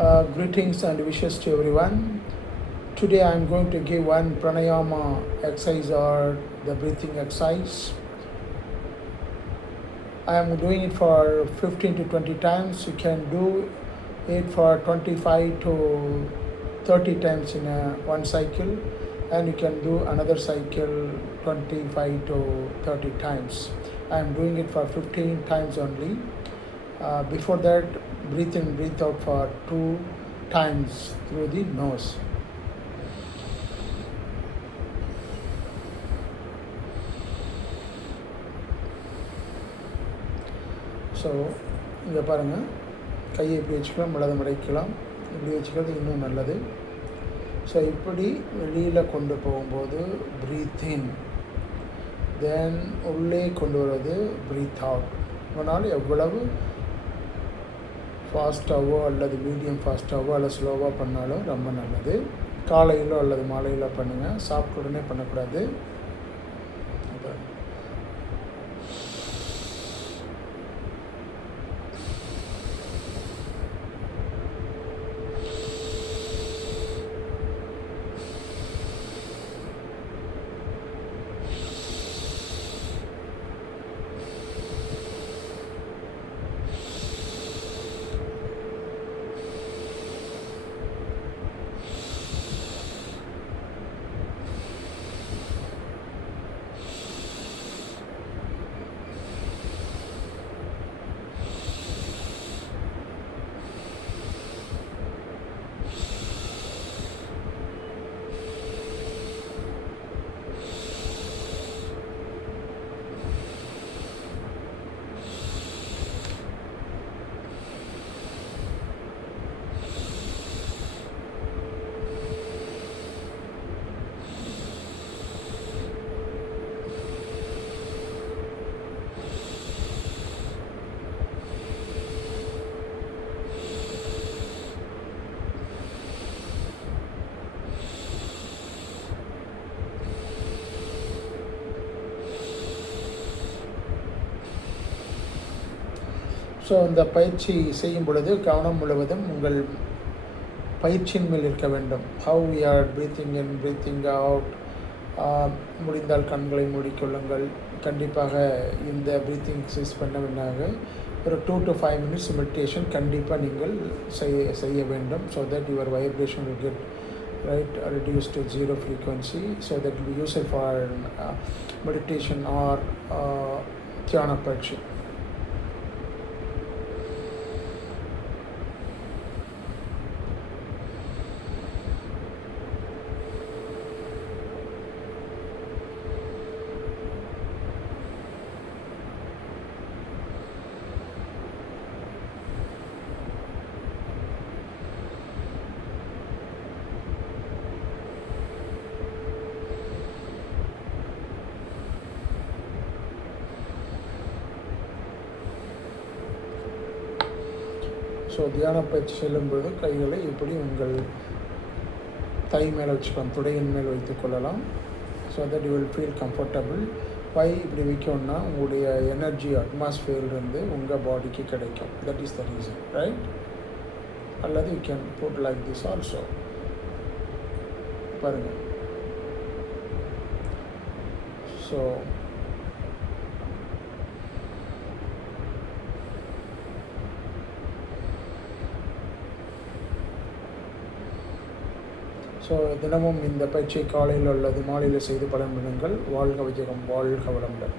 Greetings and wishes to everyone. Today I am going to give one pranayama exercise or the breathing exercise. I am doing it for 15 to 20 times. You can do it for 25 to 30 times in one cycle, and you can do another cycle 25 to 30 times. I am doing it for 15 times only. Before that, breathe in, breathe out for 2 times through the nose. So இங்கே பாருங்கள், கையை இப்படி வச்சுக்கலாம், வலது மடக்கலாம், இப்படி வச்சுக்கிறது இன்னும் நல்லது. ஸோ இப்படி வெளியில் கொண்டு போகும்போது ப்ரீத் இன், தென் உள்ளே கொண்டு வருவது ப்ரீத் அவுட். அதனால் எவ்வளவு ஃபாஸ்ட்டாகவோ அல்லது மீடியம் ஃபாஸ்ட்டாகவோ அல்லது ஸ்லோவாக பண்ணாலும் ரொம்ப நல்லது. காலையிலோ அல்லது மாலையிலோ பண்ணுங்கள், சாப்பிட்ட உடனே பண்ணக்கூடாது. ஸோ இந்த பயிற்சி செய்யும் பொழுது கவனம் முழுவதும் உங்கள் பயிற்சியின் மேல் இருக்க வேண்டும். How we are breathing in, breathing out. முடிந்தால் கண்களை மூடிக்கொள்ளுங்கள். கண்டிப்பாக இந்த ப்ரீத்திங் எக்ஸசைஸ் பண்ண வேண்டாக ஒரு 2 to 5 minutes மெடிடேஷன் கண்டிப்பாக நீங்கள் செய்ய வேண்டும். So that your vibration will get reduced to zero frequency, so that will be useful for meditation or dhyana paichi. So தியான பயிற்சி செல்லும் பொழுது கைகளை இப்படி உங்கள் தை மேலே வச்சுக்கலாம், துடையின் மேல் வைத்து கொள்ளலாம். So that you will feel comfortable. By இப்படி வைக்கணும்னா உங்களுடைய எனர்ஜி அட்மாஸ்ஃபியர்லேருந்து உங்கள் பாடிக்கு கிடைக்கும். That is the reason, right? அல்லது you can put like this also. பாருங்கள். ஸோ தினமும் இந்த பயிற்சியை காலையில் அல்லது மாலையில் செய்து பலன் பெறுங்கள். வாழ்க வையகம், வாழ்க வளமுடன்.